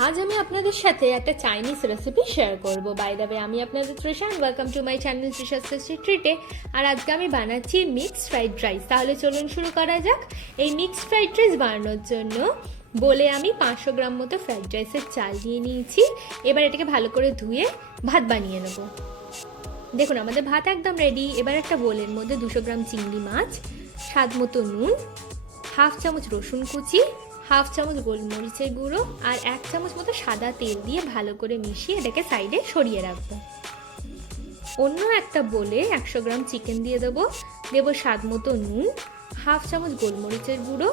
आज আমি আপনাদের সাথে একটা চাইনিজ রেসিপি শেয়ার করব। বাই দ্য ওয়ে, আমি আপনাদের Trisha, welcome to my channel Trisha's tasty ট্রিটে। আর আজকে আমি বানাচ্ছি মিক্সড ফ্রাইড রাইস। তাহলে চলুন শুরু করা যাক। এই মিক্সড ফ্রাইড রাইস বানানোর জন্য বলে আমি 500 গ্রাম মতো ফ্রাইড রাইসের চাল নিয়ে নিয়েছি। এবার এটাকে ভালো করে ধুয়ে ভাত বানিয়ে নেব। দেখুন আমাদের ভাত একদম রেডি। এবার একটা বোলের মধ্যে 200 গ্রাম চিংড়ি মাছ, স্বাদ মতো নুন, হাফ চামচ রসুন কুচি, হাফ চামচ গোলমরিচের গুঁড়ো আর 1 চামচ মতো সাদা তেল দিয়ে ভালো করে মিশিয়ে এটাকে সাইডে সরিয়ে রাখবো। অন্য একটা বোলে 100 গ্রাম চিকেন দিয়ে দেবো স্বাদ মতো নুন, হাফ চামচ গোলমরিচের গুঁড়ো,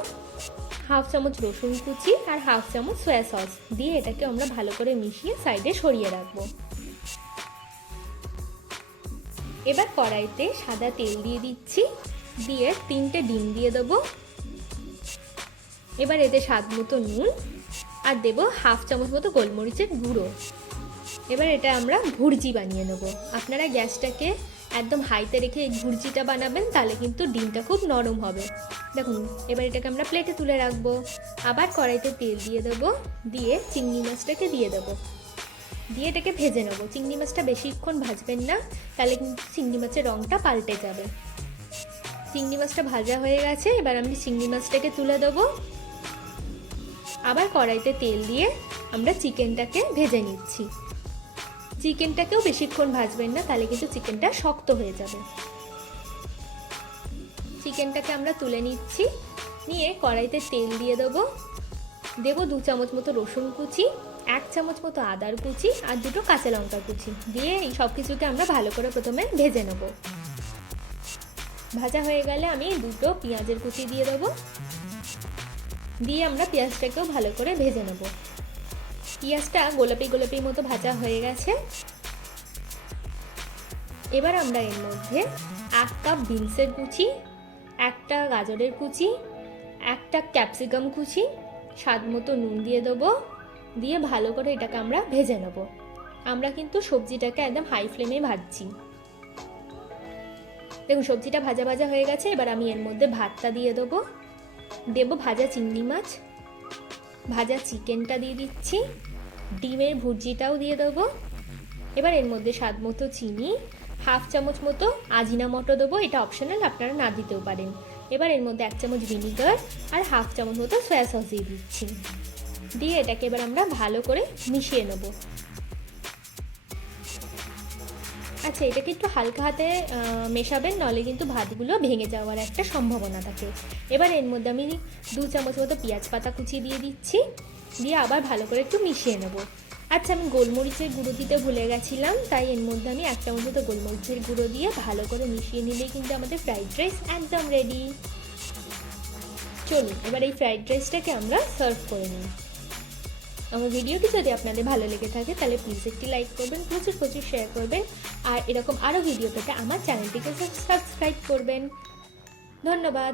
হাফ চামচ রসুন কুচি আর হাফ চামচ সয়া সস দিয়ে এটাকে আমরা ভালো করে মিশিয়ে সাইডে সরিয়ে রাখবো। এবার কড়াইতে সাদা তেল দিয়ে দিচ্ছি, দিয়ে 3টে ডিম দিয়ে দেবো। এবার এতে স্বাদ মতো নুন আর দেবো হাফ চামচ মতো গোলমরিচের গুঁড়ো। এবার এটা আমরা ভুর্জি বানিয়ে নেব। আপনারা গ্যাসটাকে একদম হাইতে রেখে এই ভুর্জিটা বানাবেন, তাহলে কিন্তু ডিমটা খুব নরম হবে। দেখুন এবার এটাকে আমরা প্লেটে তুলে রাখবো। আবার কড়াইতে তেল দিয়ে দেবো, দিয়ে চিংড়ি মাছটাকে দিয়ে দেবো, দিয়ে এটাকে ভেজে নেবো। চিংড়ি মাছটা বেশিক্ষণ ভাজবেন না, তাহলে কিন্তু চিংড়ি মাছের রঙটা পাল্টে যাবে। চিংড়ি মাছটা ভাজা হয়ে গেছে, এবার আমি চিংড়ি মাছটাকে তুলে দেবো। আবার কড়াইতে তেল দিয়ে আমরা চিকেনটাকে ভেজে নিচ্ছি। চিকেনটাকেও বেশিক্ষণ ভাজবেন না, তাহলে কিন্তু চিকেনটা শক্ত হয়ে যাবে। চিকেনটাকে আমরা তুলে নিচ্ছি, নিয়ে কড়াইতে তেল দিয়ে দেবো 2 চামচ মতো রসুন কুচি, 1 চামচ মতো আদার কুচি আর 2টো কাঁচা লঙ্কা কুচি দিয়ে এই সব কিছুকে আমরা ভালো করে প্রথমে ভেজে নেব। ভাজা হয়ে গেলে আমি 2টো পেঁয়াজের কুচি দিয়ে দেবো, দিয়ে আমরা পেঁয়াজটাকেও ভালো করে ভেজে নেব। পেঁয়াজটা গোলাপি গোলাপি মতো ভাজা হয়ে গেছে। এবার আমরা এর মধ্যে 1 কাপ বিনসের কুচি, 1টা গাজরের কুচি, 1টা ক্যাপসিকাম কুচি, স্বাদ মতো নুন দিয়ে দেবো, দিয়ে ভালো করে এটাকে আমরা ভেজে নেব। আমরা কিন্তু সবজিটাকে একদম হাই ফ্লেমে ভাজছি। দেখুন সবজিটা ভাজা ভাজা হয়ে গেছে। এবার আমি এর মধ্যে ভাতটা দিয়ে দেবো, ভাজা চিংড়ি মাছ, ভাজা চিকেনটা দিয়ে দিচ্ছি, ডিমের ভুর্জিটাও দিয়ে দেবো। এবার এর মধ্যে স্বাদ মতো চিনি, হাফ চামচ মতো আজিনামোটো দেবো, এটা অপশনাল, আপনারা না দিতেও পারেন। এবার এর মধ্যে 1 চামচ ভিনিগার আর হাফ চামচ মতো সয়া সস দিয়ে দিচ্ছি, দিয়ে এটাকে এবার আমরা ভালো করে মিশিয়ে নেব। আচ্ছা, এটাকে একটু হালকা হাতে মেশাবেন, নলে কিন্তু ভাতগুলো ভেঙে যাওয়ার একটা সম্ভাবনা থাকে। এবার এর মধ্যে আমি 2 চামচ মতো পেঁয়াজ পাতা কুচি দিয়ে দিচ্ছি, দিয়ে আবার ভালো করে একটু মিশিয়ে নেব। আচ্ছা, আমি গোলমরিচের গুঁড়ো দিতে ভুলে গেছিলাম, তাই এর মধ্যে আমি 1 চামচ মতো গোলমরিচের গুঁড়ো দিয়ে ভালো করে মিশিয়ে নিলেই কিন্তু আমাদের ফ্রাইড রাইস একদম রেডি। চলুন এবার এই ফ্রাইড রাইসটাকে আমরা সার্ভ করে নিই। আমার ভিডিওটি যদি আপনাদের ভালো লেগে থাকে তাহলে প্লিজ একটি লাইক করবেন, প্রচুর প্রচুর শেয়ার করবেন, আর এরকম আরও ভিডিও পেতে আমার চ্যানেলটিকে সাবস্ক্রাইব করবেন। ধন্যবাদ।